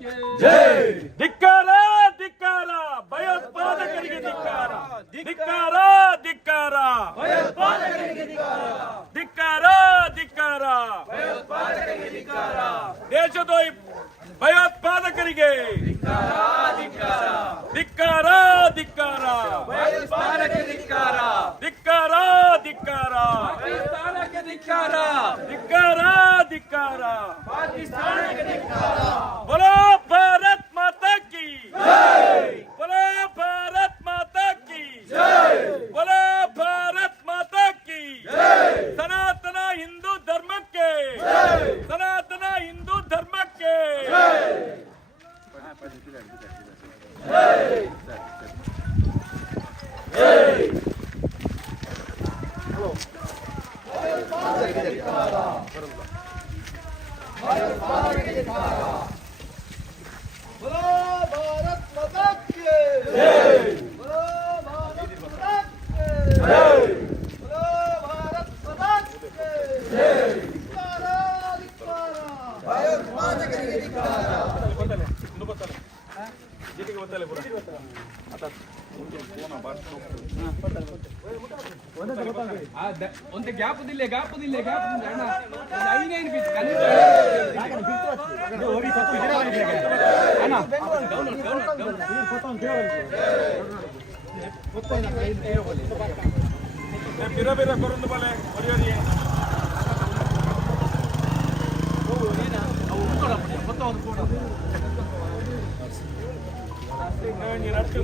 के ಜೈ ಧಿಕ್ಕಾರ ಧಿಕ್ಕಾರ ಭಯೋತ್ಪಾದಕರಿಗೆ ಧಿಕ್ಕಾರ ಧಿಕ್ಕಾರ ಧಿಕ್ಕಾರ ಭಯೋತ್ಪಾದಕರಿಗೆ ಧಿಕ್ಕಾರ ಧಿಕ್ಕಾರ ಧಿಕ್ಕಾರ ಭಯೋತ್ಪಾದಕರಿಗೆ ಧಿಕ್ಕಾರ ದೇಶದ್ರೋಹಿ ಭಯೋತ್ಪಾದಕರಿಗೆ ಧಿಕ್ಕಾರ ಧಿಕ್ಕಾರ ಧಿಕ್ಕಾರ ಧಿಕ್ಕಾರ ಭಯೋತ್ಪಾದಕರಿಗೆ ಧಿಕ್ಕಾರ ಧಿಕ್ಕಾರ ಧಿಕ್ಕಾರ ಪಾಕಿಸ್ತಾನಕ್ಕೆ ಧಿಕ್ಕಾರ ಧಿಕ್ಕಾರ ಧಿಕ್ಕಾರ ಪಾಕಿಸ್ತಾನಕ್ಕೆ ಧಿಕ್ಕಾರ बोलो भारत माता की ಜೈ बोलो भारत माता की ಜೈ बोलो भारत माता की ಜೈ सनातन हिंदू धर्म के ಜೈ सनातन हिंदू धर्म के ಜೈ ಜೈ बोलो भारत माता की ಜೈ बोलो भारत माता की ಜೈ बोलो भारत माता की ಜೈ ಧಿಕ್ಕಾರ ಧಿಕ್ಕಾರ ಭಯೋತ್ಪಾದಕರಿಗೆ ಧಿಕ್ಕಾರ ಒಂದು ಗ್ಯಾಪ್ ದಿಲ್ಲ ಅಣ್ಣ ಐನೇನು ಬಿತ್ತು बिरा बिरा करून बोले ओरियोरी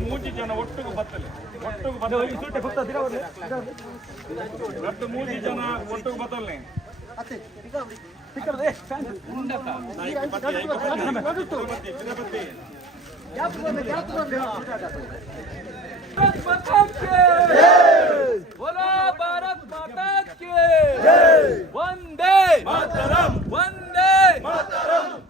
ಮೂಜಿ ಜನ ಒಟ್ಟಿಗೆ ಬತ್ತಲೆ ರಟ್ಟು ಮೂಜಿ ಜನ ಒಟ್ಟಿಗೆ ಬತ್ತಲೆ भारत माता के बोलो भारत माता के वंदे ಮಾತರಂ वंदे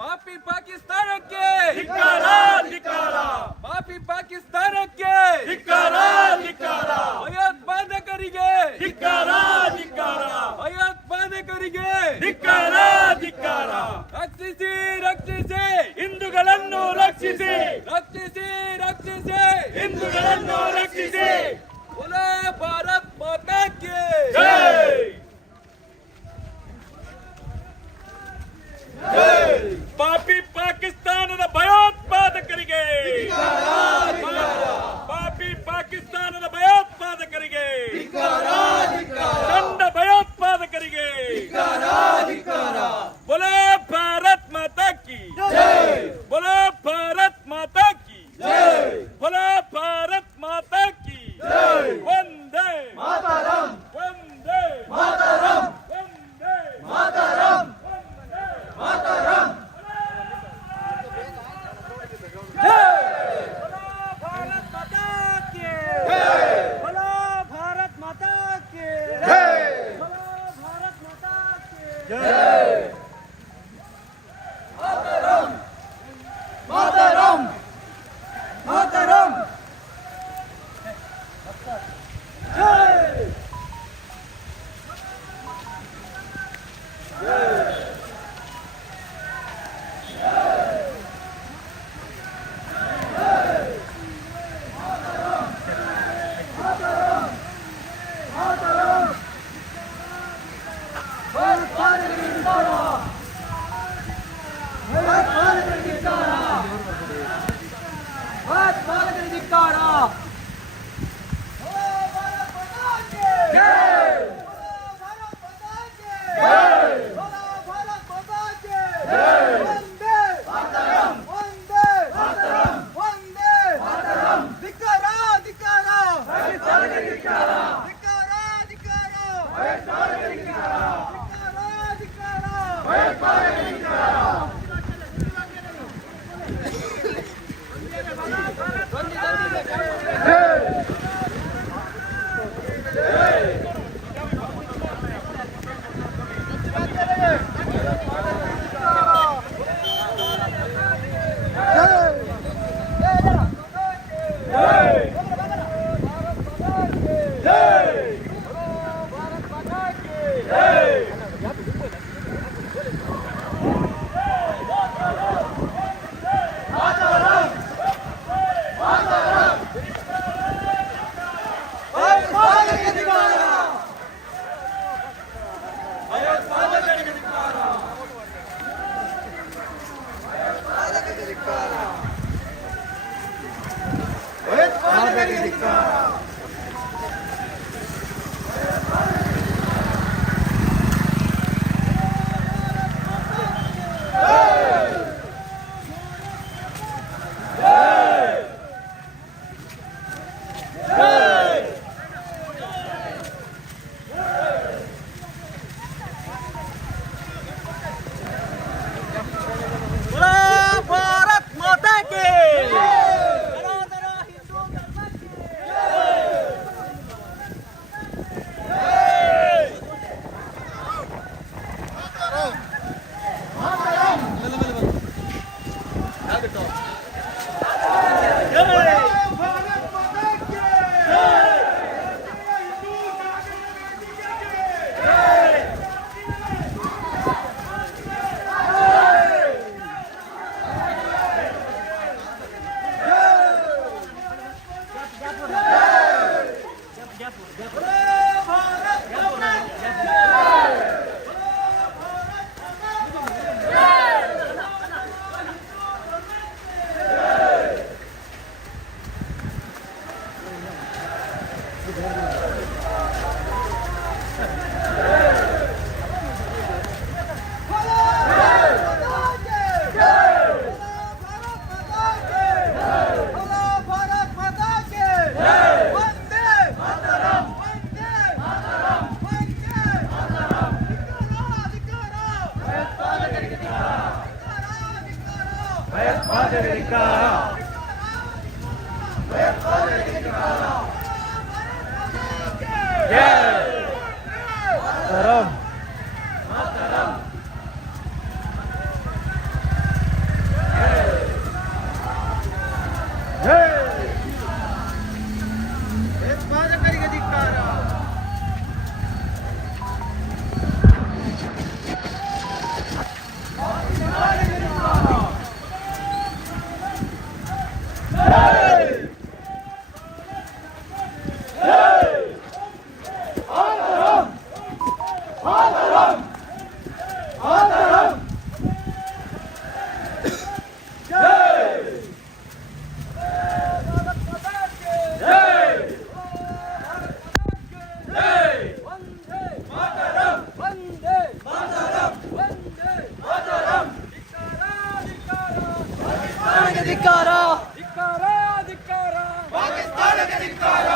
पापी पाकिस्तान के ಧಿಕ್ಕಾರ ಧಿಕ್ಕಾರ पापी पाकिस्तान के ಧಿಕ್ಕಾರ ಧಿಕ್ಕಾರ ಭಯೋತ್ಪಾದಕರಿಗೆ ಧಿಕ್ಕಾರ ಧಿಕ್ಕಾರ ಭಯೋತ್ಪಾದಕರಿಗೆ ಧಿಕ್ಕಾರ ಧಿಕ್ಕಾರ ರಕ್ಷಿಸಿ ರಕ್ಷಿಸಿ ಹಿಂದೂಗಳನ್ನು ರಕ್ಷಿಸಿ ರಕ್ಷಿಸಿ ರಕ್ಷಿಸಿ ಹಿಂದೂಗಳನ್ನು ರಕ್ಷಿಸಿ बोलो भारत माता के ಜೈ ಪಾಪಿ ಪಾಕಿಸ್ತಾನದ ಭಯೋತ್ಪಾದಕರಿಗೆ ಪಾಪಿ ಪಾಕಿಸ್ತಾನದ ಭಯೋತ್ಪಾದಕರಿಗೆ ಚಂಡ ಭಯೋತ್ಪಾದಕರಿಗೆ बोलो भारत माता की बोलो भारत माता की बोलो भारत माता की ಭಯೋತ್ಪಾದಕರಿಗೆ ಧಿಕ್ಕಾರ. ಜೈ ಮಾತರಂ. ಭಯೋತ್ಪಾದಕರಿಗೆ ಧಿಕ್ಕಾರ. ಧಿಕ್ಕಾರ. ಭಯೋತ್ಪಾದಕರಿಗೆ ಧಿಕ್ಕಾರ.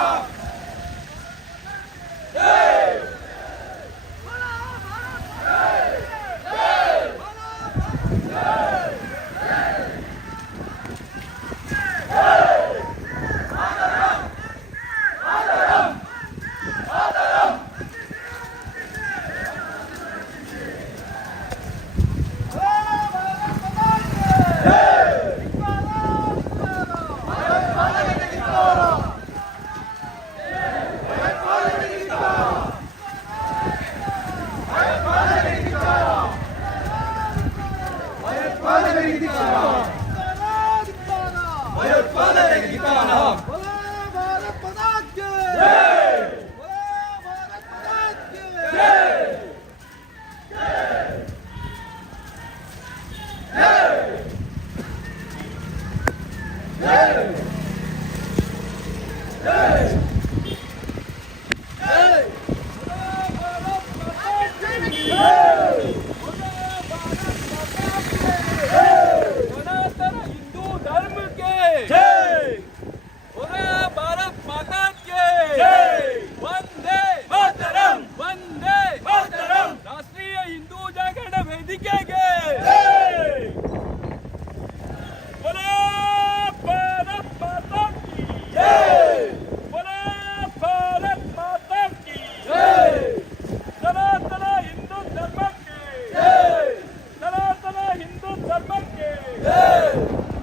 बोलो भारत माता की ಜೈ बोलो भारत माता की सनातन हिंदू धर्म के ಜೈ बोले भारत माता के वंदे ಮಾತರಂ. वंदे ಮಾತರಂ. राष्ट्रीय हिंदू जागरण ವೇದಿಕೆಗೆ बोले भारत माता की बोले भारत माता की सनातन हिंदू धर्म के सनातन हिंदू धर्म के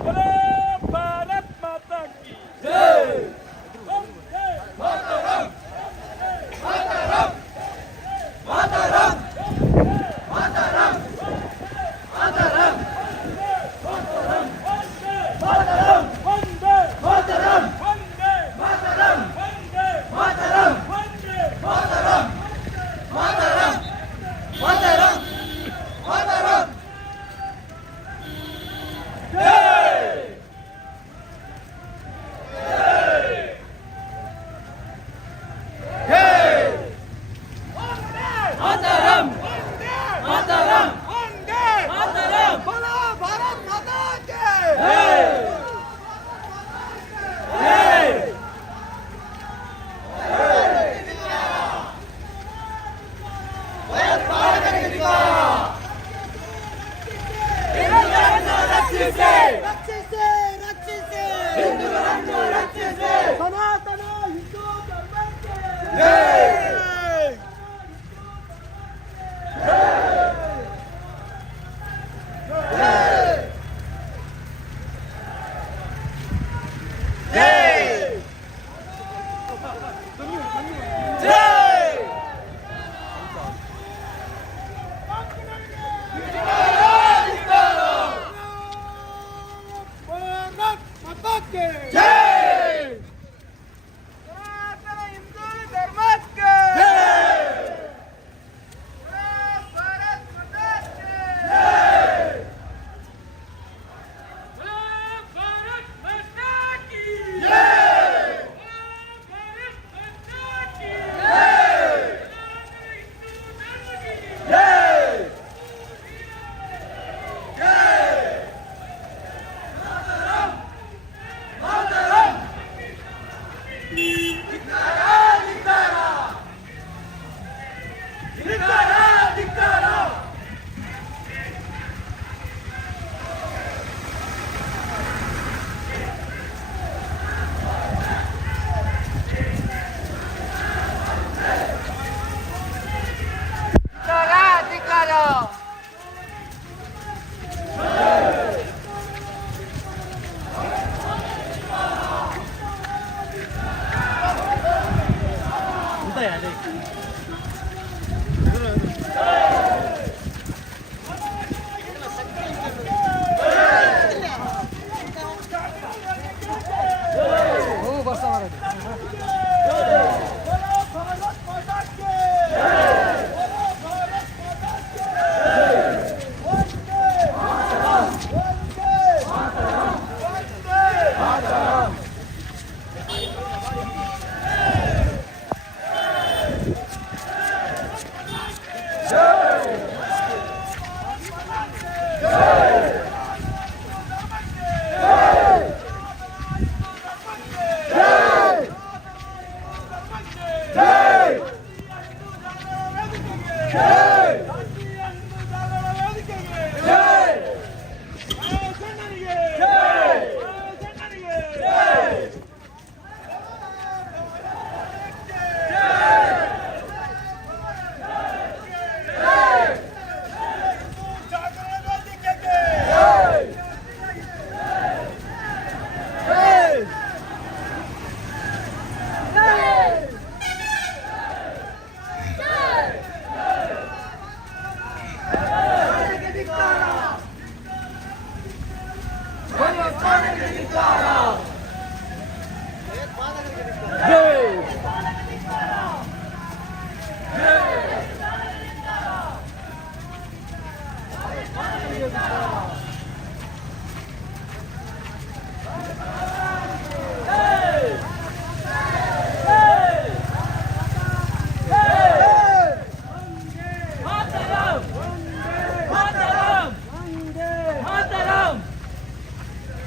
बोले भारत माता की वंदे ಮಾತರಂ. वंदे ಮಾತರಂ. वंदे ಮಾತರಂ. वंदे ಮಾತರಂ. वंदे ಮಾತರಂ. ಮಾತರಂ. ಮಾತರಂ. ಮಾತರಂ. ಜೈ ಜೈ ಮಾತರಂ. ಮಾತರಂ. ಮಾತರಂ. बोलो भारत माता की ಜೈ ಜೈ ಭಯೋತ್ಪಾದಕರಿಗೆ ಧಿಕ್ಕಾರ. ಹಿಂದೂಗಳನ್ನು ರಕ್ಷಿಸಿ. ರಕ್ಷಿಸಿ ರಕ್ಷಿಸಿ ಹಿಂದೂಗಳನ್ನು ರಕ್ಷಿಸಿ. ಸನಾತನ ಹಿಂದೂ ಧರ್ಮಕ್ಕೆ ಜೈ भारत माता की ಜೈ सनातन हिंदू धर्मಕ್ಕೆ भारत माता की भारत माता की ಮಾತರಂ.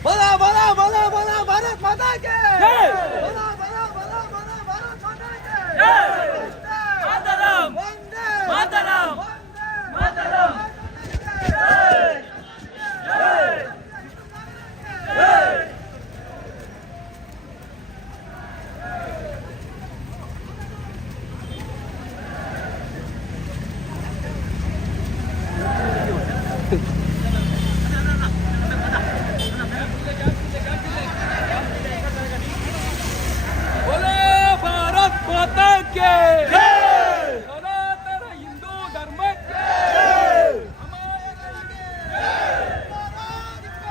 बोला बोला बोला बोला भारत माता के बोला बोला बोला बोला भारत माता के मातरम वंदे मातरम वंदे मातरम बोले भारत माता के सनातन हिंदू धर्म के बोला भारत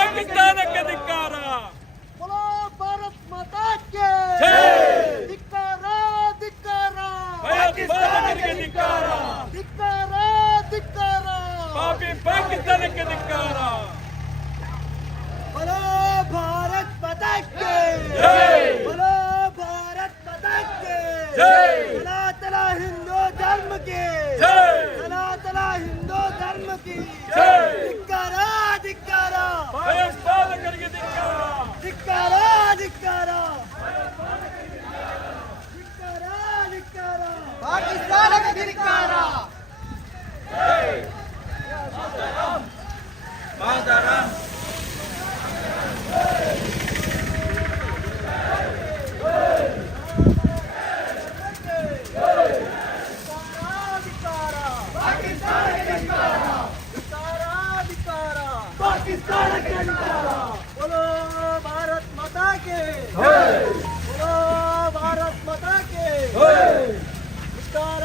ಪಾಕಿಸ್ತಾನಕ್ಕೆ ಧಿಕ್ಕಾರ बोलो भारत माता के ಧಿಕ್ಕಾರ ಧಿಕ್ಕಾರ ಭಯೋತ್ಪಾದಕರಿಗೆ ಧಿಕ್ಕಾರ ಧಿಕ್ಕಾರ ಧಿಕ್ಕಾರ ಪಾಪಿ ಪಾಕಿಸ್ತಾನಕ್ಕೆ ಧಿಕ್ಕಾರ बोलो भारत माता के जय बोलो भारत माता के जय सनातन हिंदू धर्म की जय सनातन हिंदू धर्म की जय ಧಿಕ್ಕಾರ ಧಿಕ್ಕಾರ ಭಯೋತ್ಪಾದಕರಿಗೆ ಧಿಕ್ಕಾರ ಧಿಕ್ಕಾರ ಧಿಕ್ಕಾರ ಧಿಕ್ಕಾರ ಧಿಕ್ಕಾರ ಪಾಕಿಸ್ತಾನಕ್ಕೆ ಧಿಕ್ಕಾರ ಮಾತರಂ पाकिस्तानಕ್ಕೆ ಧಿಕ್ಕಾರ बोलो भारत माता के बोलो भारत माता के ಧಿಕ್ಕಾರ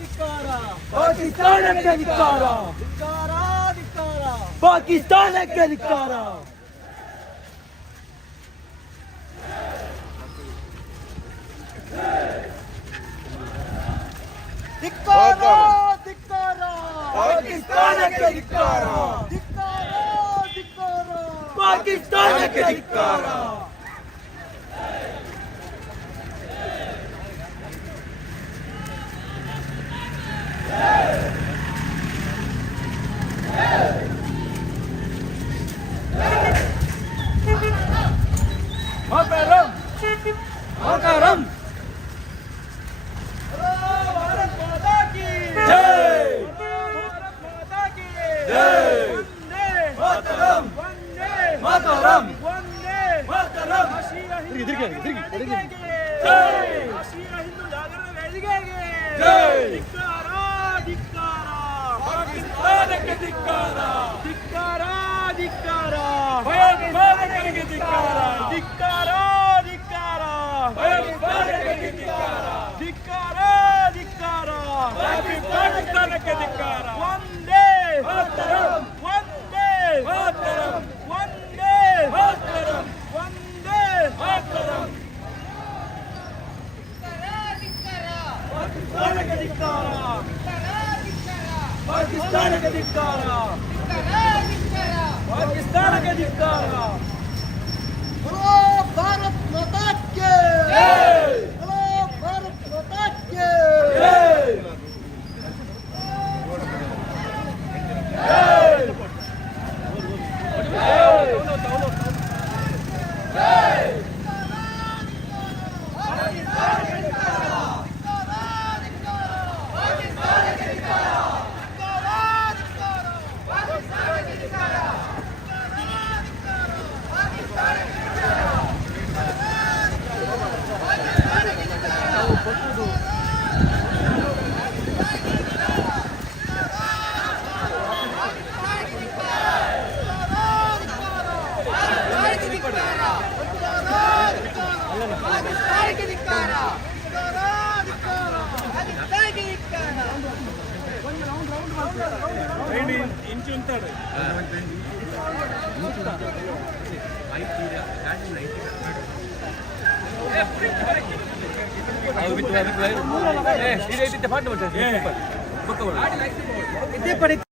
ಧಿಕ್ಕಾರ ಪಾಕಿಸ್ತಾನಕ್ಕೆ ಧಿಕ್ಕಾರ ಧಿಕ್ಕಾರ ಧಿಕ್ಕಾರ ಪಾಕಿಸ್ತಾನಕ್ಕೆ ಧಿಕ್ಕಾರ ಧಿಕ್ಕಾರ ಧಿಕ್ಕಾರ ಪಾಕಿಸ್ತಾನಕ್ಕೆ ಧಿಕ್ಕಾರ ಧಿಕ್ಕಾರ ಧಿಕ್ಕಾರ ಪಾಕಿಸ್ತಾನಕ್ಕೆ ಧಿಕ್ಕಾರ ಮಾತರಂ ಮಾತರಂ भारत माता की जय भारत माता की जय वंदे मातरम वंदे मातरम वंदे मातरम ಪಾಕಿಸ್ತಾನಕ್ಕೆ ಧಿಕ್ಕಾರ ಪಾಕಿಸ್ತಾನಕ್ಕೆ ಧಿಕ್ಕಾರ बोलो भारत माता के बोलो भारत माता के ఇంచు ఉంటాడు ಇದೇ ಪಡಿತ